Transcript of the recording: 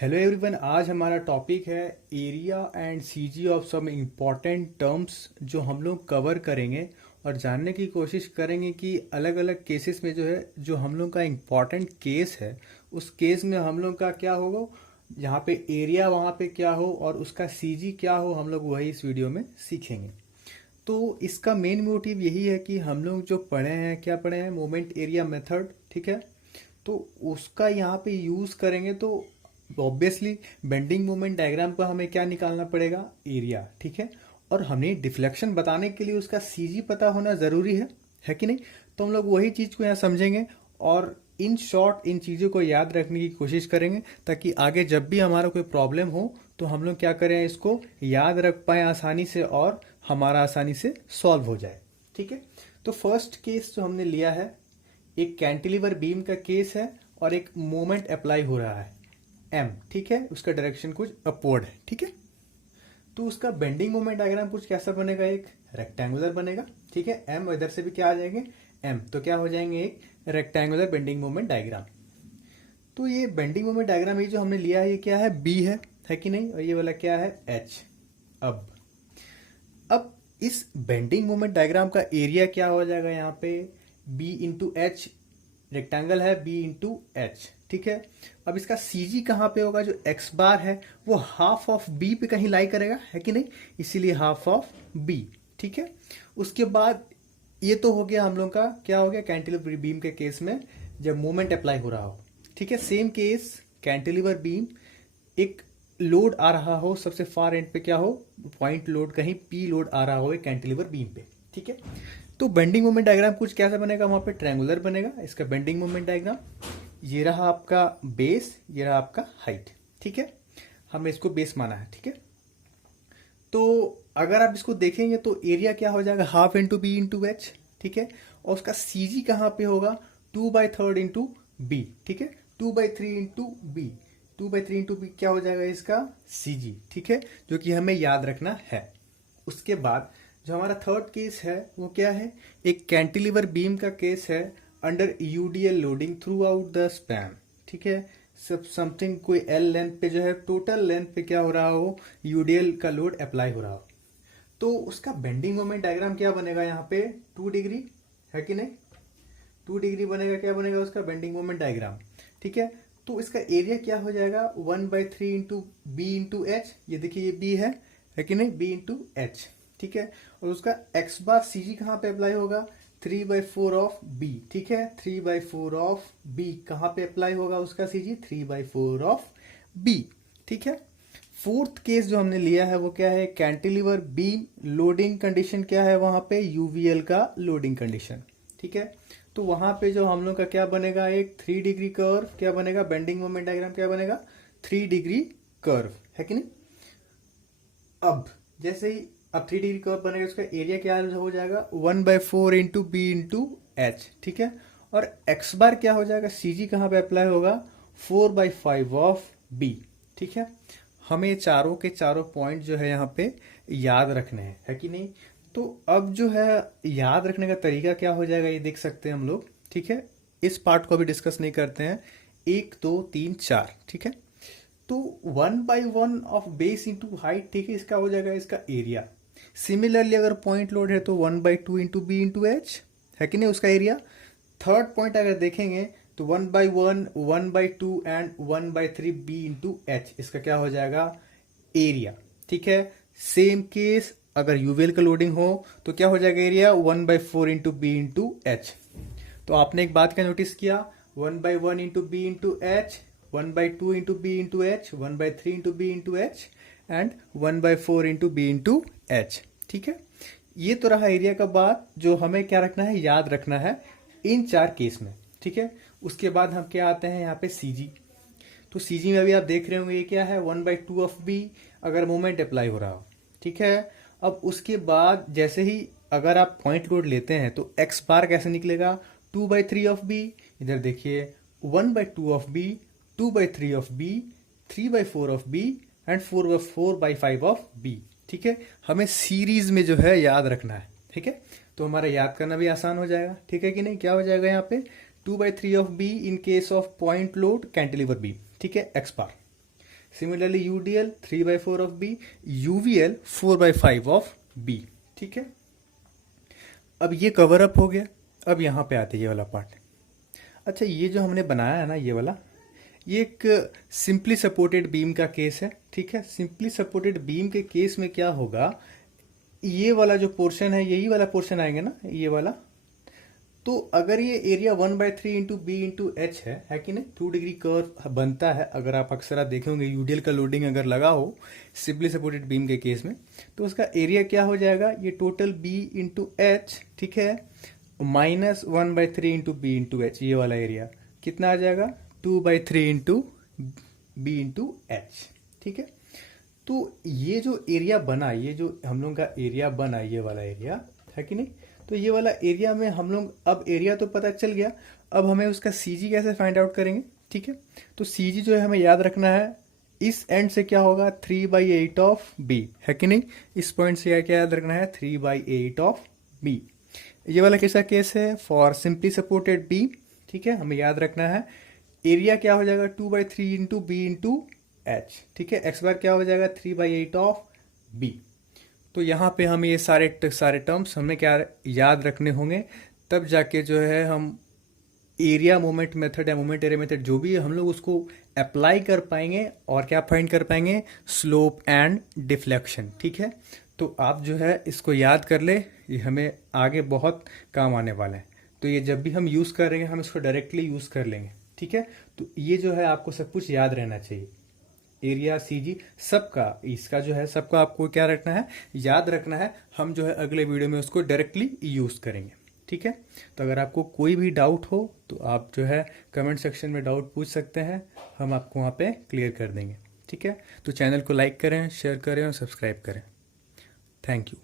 Hello everyone, आज हमारा topic है area and CG of some important terms जो हम लोग कवर करेंगे और जानने की कोशिश करेंगे कि अलग अलग केसेस में जो हम लोग का इम्पॉर्टेंट केस है उस केस में हम लोग का क्या होगा, यहाँ पे एरिया वहाँ पे क्या हो और उसका सीजी क्या हो, हम लोग वही इस वीडियो में सीखेंगे। तो इसका मेन मोटिव यही है कि हम लोग जो पढ़े हैं, क्या पढ़े हैं, मोमेंट एरिया मेथड, ठीक है। तो उसका यहाँ पे यूज़ करेंगे तो ऑब्वियसली बेंडिंग मोमेंट डायग्राम पर हमें क्या निकालना पड़ेगा, एरिया, ठीक है। और हमें डिफ्लेक्शन बताने के लिए उसका सीजी पता होना ज़रूरी है कि नहीं। तो हम लोग वही चीज़ को यहाँ समझेंगे और इन शॉर्ट इन चीज़ों को याद रखने की कोशिश करेंगे ताकि आगे जब भी हमारा कोई प्रॉब्लम हो तो हम लोग क्या करें, इसको याद रख पाए आसानी से और हमारा आसानी से सॉल्व हो जाए, ठीक है। तो फर्स्ट केस जो हमने लिया है, एक कैंटिलीवर बीम का केस है और एक मोमेंट अप्लाई हो रहा है एम, ठीक है। उसका डायरेक्शन कुछ अपवर्ड है, ठीक है। तो उसका बेंडिंग मोमेंट डायग्राम कुछ कैसा बनेगा, एक रेक्टेंगुलर बनेगा, ठीक है। एम इधर से भी क्या आ जाएंगे, एम, तो क्या हो जाएंगे, एक रेक्टेंगुलर बेंडिंग मोमेंट डायग्राम। तो ये बेंडिंग मोमेंट डायग्राम ये जो हमने लिया है ये क्या है, बी है कि नहीं, और ये वाला क्या है, एच। अब इस बेंडिंग मोमेंट डायग्राम का एरिया क्या हो जाएगा, यहाँ पे बी इंटू एच, रेक्टेंगल है बी इंटू एच, ठीक है। अब इसका सीजी कहाँ पे होगा, जो एक्स बार है वो हाफ ऑफ बी पे कहीं लाई करेगा, है कि नहीं, इसीलिए हाफ ऑफ बी, ठीक है। उसके बाद ये तो हो गया हम लोग का, क्या हो गया, कैंटिलीवर बीम के केस में जब मोमेंट अप्लाई हो रहा हो, ठीक है। सेम केस कैंटिलीवर बीम, एक लोड आ रहा हो सबसे फार एंड पे, क्या हो, पॉइंट लोड, कहीं पी लोड आ रहा हो एक कैंटिलीवर बीम पे, ठीक है। तो बेंडिंग मोमेंट डायग्राम कुछ कैसा बनेगा, वहां पे ट्रायंगुलर बनेगा इसका बेंडिंग मोमेंट डायग्राम। ये रहा आपका बेस, ये रहा आपका हाइट, ठीक है। हमें इसको बेस माना है, ठीक है। तो अगर आप इसको देखेंगे तो एरिया क्या हो जाएगा, half into B into H, ठीक है। और उसका सीजी कहाँ पे होगा, 2/3 इंटू बी, ठीक है। 2/3 इंटू बी, 2/3 इंटू बी क्या हो जाएगा इसका सीजी, ठीक है, जो कि हमें याद रखना है। उसके बाद जो हमारा थर्ड केस है वो क्या है, एक कैंटिलीवर बीम का केस है under UDL loading through out the span, ठीक है। सब समथिंग कोई एल लेंथ पे जो है, टोटल लेंथ पे क्या हो रहा हो, यूडीएल का लोड अप्लाई हो रहा हो। तो उसका बेंडिंग मोमेंट डायग्राम क्या बनेगा, यहाँ पे 2 डिग्री, है कि नहीं, 2 डिग्री बनेगा, क्या बनेगा उसका बेंडिंग मोमेंट डायग्राम, ठीक है। तो इसका एरिया क्या हो जाएगा, 1/3 इंटू बी इंटू एच, ये देखिए ये बी है कि नहीं, बी इंटू एच, ठीक है। और उसका एक्स बार सीजी कहाँ पे अप्लाई होगा, 3/4 ऑफ बी, ठीक है। 3/4 ऑफ बी कहाँ पे अप्लाई होगा उसका सीजी, 3/4 ऑफ बी, ठीक है। फोर्थ केस जो हमने लिया है वो क्या है, कैंटिलीवर बीम, लोडिंग कंडीशन क्या है वहां पे, यूवीएल का लोडिंग कंडीशन, ठीक है। तो वहां पे जो हम लोग का क्या बनेगा, एक 3 डिग्री कर्व क्या बनेगा, बेंडिंग मोमेंट डायग्राम क्या बनेगा, 3 डिग्री कर्व, है कि नहीं। अब जैसे ही अब 3 डिग्री कर्व बनेगा, उसका एरिया क्या हो जाएगा, 1/4 इंटू बी इंटू एच, ठीक है। और एक्स बार क्या हो जाएगा, सीजी कहाँ पे अप्लाई होगा, 4/5 ऑफ बी, ठीक है। हमें चारों के चारों पॉइंट जो है यहाँ पे याद रखने हैं, है कि नहीं। तो अब जो है याद रखने का तरीका क्या हो जाएगा, ये देख सकते हैं हम लोग, ठीक है। इस पार्ट को भी डिस्कस नहीं करते हैं, 1 2 3 4, ठीक है। तो 1/1 ऑफ बेस इंटू हाइट, ठीक है, इसका हो जाएगा इसका एरिया। सिमिलरली अगर पॉइंट लोड है तो 1/2 इंटू बी इंटू एच, है कि नहीं, उसका एरिया। थर्ड पॉइंट अगर देखेंगे तो 1/1, 1/2 एंड 1/3 बी इंटू एच, इसका क्या हो जाएगा, एरिया, ठीक है। सेम केस अगर यूवीएल का लोडिंग हो तो क्या हो जाएगा area, 1/4 into B into H. तो आपने एक बात का नोटिस किया, 1/1 into B into H, 1/2 into B into H, 1/3 into B into H and 1/4 into B into H, ठीक है। ये तो रहा एरिया का बात, जो हमें क्या रखना है, याद रखना है इन 4 केस में, ठीक है। उसके बाद हम क्या आते हैं यहाँ पे सीजी। तो सीजी में अभी आप देख रहे होंगे ये क्या है, 1/2 ऑफ बी अगर मोमेंट अप्लाई हो रहा हो, ठीक है। अब उसके बाद जैसे ही अगर आप पॉइंट लोड लेते हैं तो एक्स बार कैसे निकलेगा, 2/3 ऑफ बी, इधर देखिए 1/2 of B, 2/3 of B, 3/4 of B and 4/5 of B, ठीक है। हमें सीरीज में जो है याद रखना है, ठीक है। तो हमारा याद करना भी आसान हो जाएगा, ठीक है कि नहीं। क्या हो जाएगा यहाँ पे, 2/3 of B in case of point load cantilever B, ठीक है, x bar. Similarly UDL 3/4 of B, UVL 4/5 of B. ठीक है, अब ये कवर अप हो गया। अब यहाँ पे आते हैं ये वाला पार्ट। अच्छा, ये जो हमने बनाया है ना ये वाला, ये एक सिंपली सपोर्टेड बीम का केस है। ठीक है, सिंपली सपोर्टेड बीम के केस में क्या होगा, ये वाला जो पोर्शन है यही वाला पोर्शन आएंगे ना, ये वाला। तो अगर ये area 1/3 into B into H है कि नहीं, 2 डिग्री कर्व बनता है। अगर आप अक्सर आप देखेंगे यूडीएल का लोडिंग अगर लगा हो सिंपली सपोर्टेड बीम के केस में, तो उसका एरिया क्या हो जाएगा, ये टोटल बी इंटू एच, ठीक है, minus 1/3 into B into H, ये वाला एरिया कितना आ जाएगा, 2/3 इंटू बी इंटू एच। ठीक है, तो ये जो एरिया बना, ये जो हम लोग का एरिया बना, ये वाला एरिया है कि नहीं, तो ये वाला एरिया में हम लोग, अब एरिया तो पता चल गया, अब हमें उसका सीजी कैसे फाइंड आउट करेंगे। ठीक है, तो सीजी जो है हमें याद रखना है, इस एंड से क्या होगा 3/8 ऑफ बी, है कि नहीं, इस पॉइंट से क्या याद रखना है 3/8 ऑफ बी। ये वाला कैसा केस है, फॉर सिंपली सपोर्टेड बी। ठीक है, हमें याद रखना है एरिया क्या हो जाएगा 2/3 इंटू बी इंटू एच। ठीक है, एक्स बार क्या हो जाएगा 3/8 ऑफ बी। तो यहाँ पे हमें ये सारे टर्म्स हमें क्या याद रखने होंगे, तब जाके जो है हम एरिया मोमेंट मेथड या मोमेंट एरिया मेथड जो भी है हम लोग उसको अप्लाई कर पाएंगे और क्या फाइंड कर पाएंगे, स्लोप एंड डिफ्लेक्शन। ठीक है, तो आप जो है इसको याद कर ले, ये हमें आगे बहुत काम आने वाला है। तो ये जब भी हम यूज़ करेंगे हम इसको डायरेक्टली यूज़ कर लेंगे। ठीक है, तो ये जो है आपको सब कुछ याद रहना चाहिए, एरिया सीजी सबका, इसका जो है सबका आपको क्या रखना है, याद रखना है। हम जो है अगले वीडियो में उसको डायरेक्टली यूज करेंगे। ठीक है, तो अगर आपको कोई भी डाउट हो तो आप जो है कमेंट सेक्शन में डाउट पूछ सकते हैं, हम आपको वहाँ पे क्लियर कर देंगे। ठीक है, तो चैनल को लाइक करें, शेयर करें और सब्सक्राइब करें। Thank you.